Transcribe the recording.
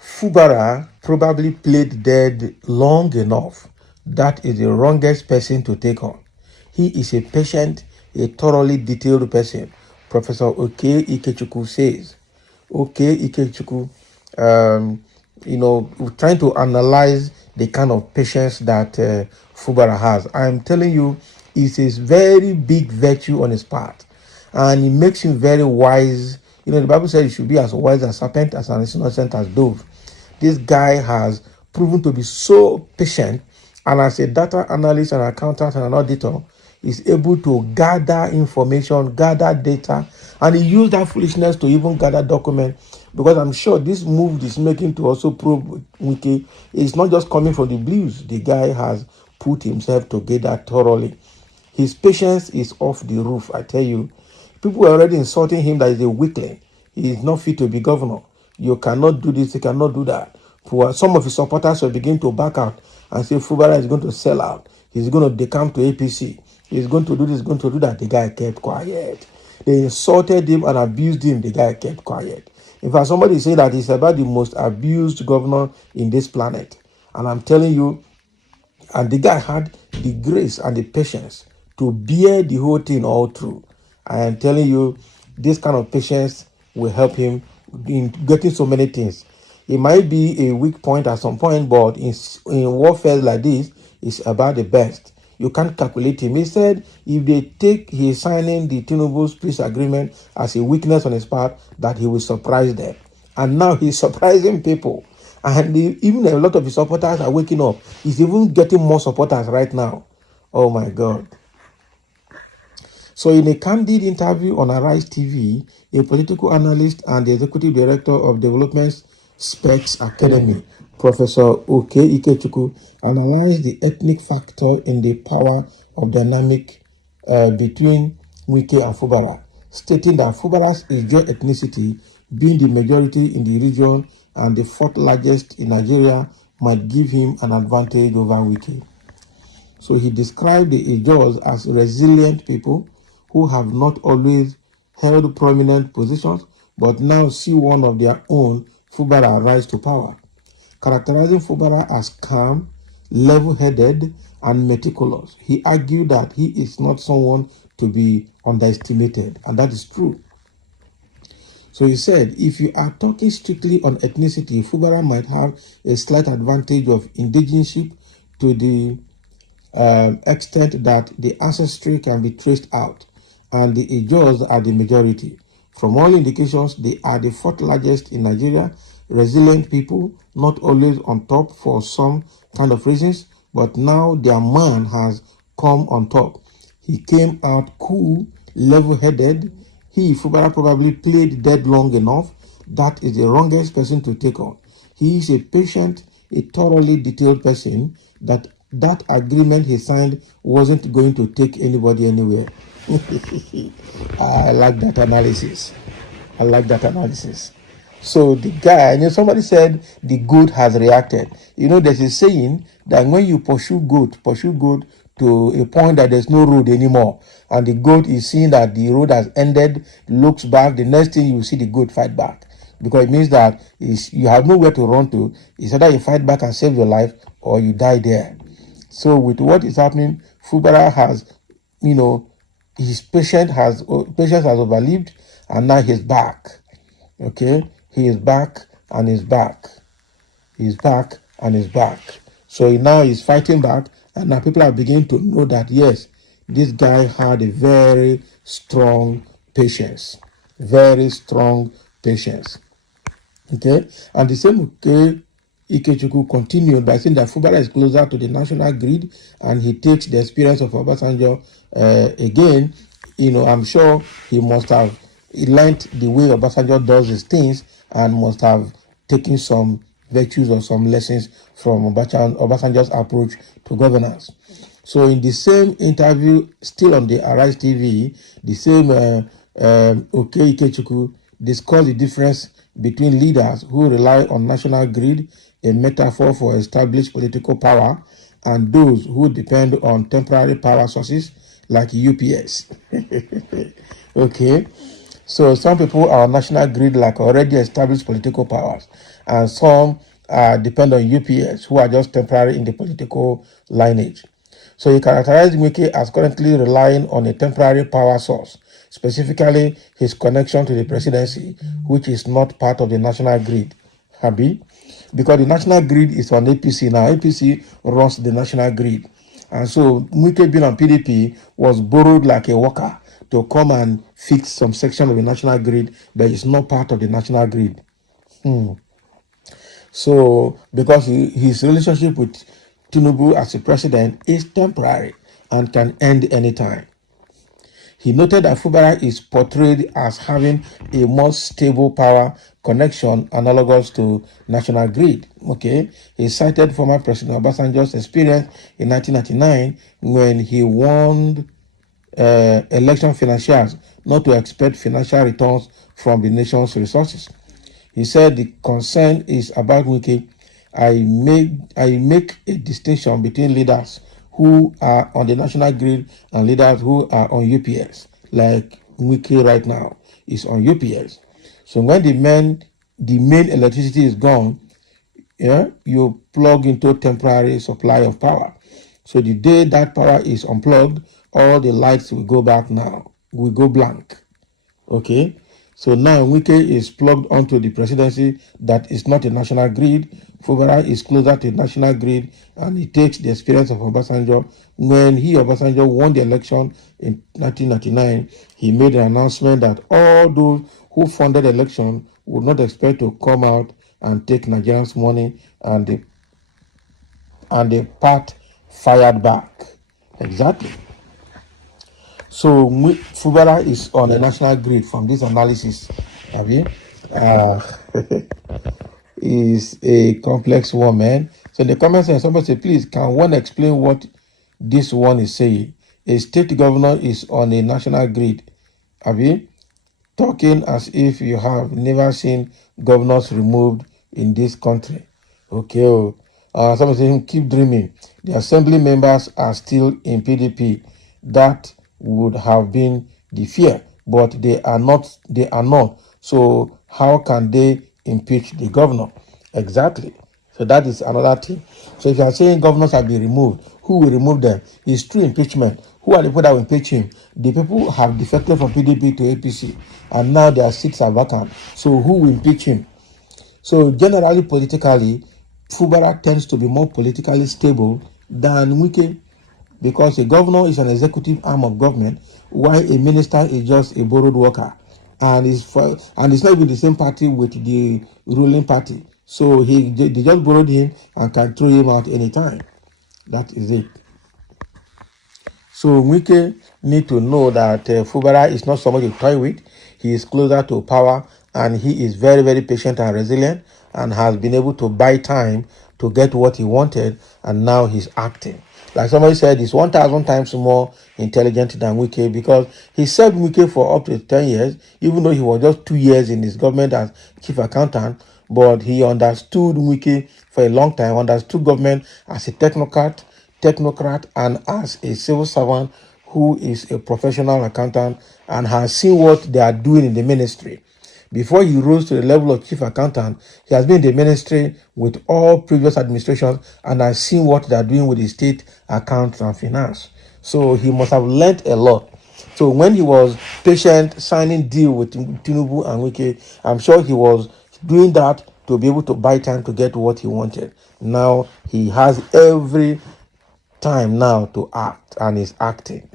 Fubara probably played dead long enough. That is the wrongest person to take on. He is a patient, a thoroughly detailed person, Professor Oke Ikechukwu says. Oke Ikechukwu, trying to analyze the kind of patience that Fubara has. I'm telling you, it's a very big virtue on his part, and it makes him very wise. You know, the Bible says you should be as wise as serpent, as innocent as dove. This guy has proven to be so patient, and as a data analyst, an accountant, and an auditor, is able to gather information, gather data, and he used that foolishness to even gather documents. Because I'm sure this move is making to also probe Wike is not just coming from the blues. The guy has put himself together thoroughly. His patience is off the roof, I tell you. People are already insulting him that he's a weakling. He is not fit to be governor. You cannot do this, you cannot do that. Some of his supporters will begin to back out and say Fubara is going to sell out. He's going to decamp to APC. He's going to do this, going to do that. The guy kept quiet. They insulted him and abused him. The guy kept quiet. In fact, somebody said that he's about the most abused governor in this planet. And I'm telling you, and the guy had the grace and the patience to bear the whole thing all through. I am telling you, this kind of patience will help him in getting so many things. It might be a weak point at some point, but in warfare like this, it's about the best. You can't calculate him. He said if they take his signing the Tinubu's peace agreement as a weakness on his part, that he will surprise them. And now he's surprising people. And even a lot of his supporters are waking up. He's even getting more supporters right now. Oh my God. So in a candid interview on Arise TV, a political analyst and the executive director of Development Specs Academy, Professor Oke Ikechukwu, analyzed the ethnic factor in the power of dynamic between Wike and Fubara, stating that Fubara's Ijaw ethnicity, being the majority in the region and the fourth largest in Nigeria, might give him an advantage over Wike. So he described the Ijaws as resilient people who have not always held prominent positions, but now see one of their own, Fubara, rise to power. Characterizing Fubara as calm, level-headed, and meticulous, he argued that he is not someone to be underestimated, and that is true. So he said, if you are talking strictly on ethnicity, Fubara might have a slight advantage of indigenship to the extent that the ancestry can be traced out, and the Ijaws are the majority. From all indications, they are the fourth largest in Nigeria, resilient people, not always on top for some kind of reasons, but now their man has come on top. He came out cool, level-headed. He, Fubara, probably played dead long enough. That is the wrongest person to take on. He is a patient, a thoroughly detailed person that agreement he signed wasn't going to take anybody anywhere. I like that analysis. I like that analysis. So the guy, somebody said the goat has reacted. There's a saying that when you pursue goat to a point that there's no road anymore, and the goat is seeing that the road has ended, looks back, the next thing you see the goat fight back. Because it means that you have nowhere to run to. It's either you fight back and save your life or you die there. So with what is happening, Fubara has, his patience has overlived, and now he's back. Okay, he is back and he's back. He's back and he's back. So now he's fighting back, and now people are beginning to know that yes, this guy had a very strong patience, very strong patience. Okay, and the same Ikechukwu continued by saying that Fubara is closer to the national grid, and he takes the experience of Obasanjo again. I'm sure he must have learned the way Obasanjo does his things and must have taken some virtues or some lessons from Obasanjo's approach to governance. So in the same interview, still on the Arise TV, the same Oke Ikechukwu discussed the difference between leaders who rely on national grid, a metaphor for established political power, and those who depend on temporary power sources like UPS. Okay. So some people are on national grid like already established political powers, and some depend on UPS who are just temporary in the political lineage. So he characterized Wike as currently relying on a temporary power source, specifically his connection to the presidency, which is not part of the national grid. Happy? Because the national grid is on APC now. APC runs the national grid. And so Wike being on PDP was borrowed like a worker to come and fix some section of the national grid that is not part of the national grid. So because his relationship with Tinubu as a president is temporary and can end anytime. He noted that Fubara is portrayed as having a more stable power connection analogous to national grid. Okay, he cited former President Obasanjo's experience in 1999 when he warned election financiers not to expect financial returns from the nation's resources. He said the concern is about Wike. I make a distinction between leaders who are on the national grid and leaders who are on UPS, like Wike right now is on UPS. So when the main electricity is gone, yeah, you plug into temporary supply of power. So the day that power is unplugged, all the lights will go back now, will go blank. Okay, so now Wike is plugged onto the presidency that is not a national grid. Fubara is closer to the national grid, and he takes the experience of Obasanjo. When Obasanjo won the election in 1999, he made an announcement that all those who funded the election would not expect to come out and take Nigerians' money, and the part fired back. Exactly. So Fubara is on a national grid from this analysis. Have you? Is a complex one, man. So in the comments section, somebody say, please, can one explain what this one is saying? A state governor is on a national grid. Have you? Talking as if you have never seen governors removed in this country. Okay. Somebody saying, keep dreaming. The assembly members are still in PDP. That would have been the fear, but they are not. So how can they impeach the governor? Exactly. So that is another thing. So if you are saying governors have been removed, who will remove them? It's true impeachment. Who are the people that will impeach him? The people who have defected from PDP to APC, and now their seats are vacant. So who will impeach him? So generally, politically, Fubara tends to be more politically stable than Wike, because a governor is an executive arm of government, while a minister is just a borrowed worker, and it's not even the same party with the ruling party. So they just borrowed him and can throw him out anytime. That is it. So Wike need to know that Fubara is not somebody to toy with. He is closer to power, and he is very, very patient and resilient, and has been able to buy time to get what he wanted, and now he's acting. Like somebody said, he's 1,000 times more intelligent than Wike, because he served Wike for up to 10 years, even though he was just 2 years in his government as chief accountant. But he understood Wike for a long time, understood government as a technocrat, and as a civil servant who is a professional accountant, and has seen what they are doing in the ministry. Before he rose to the level of chief accountant, he has been in the ministry with all previous administrations and has seen what they are doing with the state accounts and finance. So he must have learned a lot. So when he was patient signing deal with Tinubu and Wike, I'm sure he was doing that to be able to buy time to get what he wanted. Now he has every time now to act, and is acting.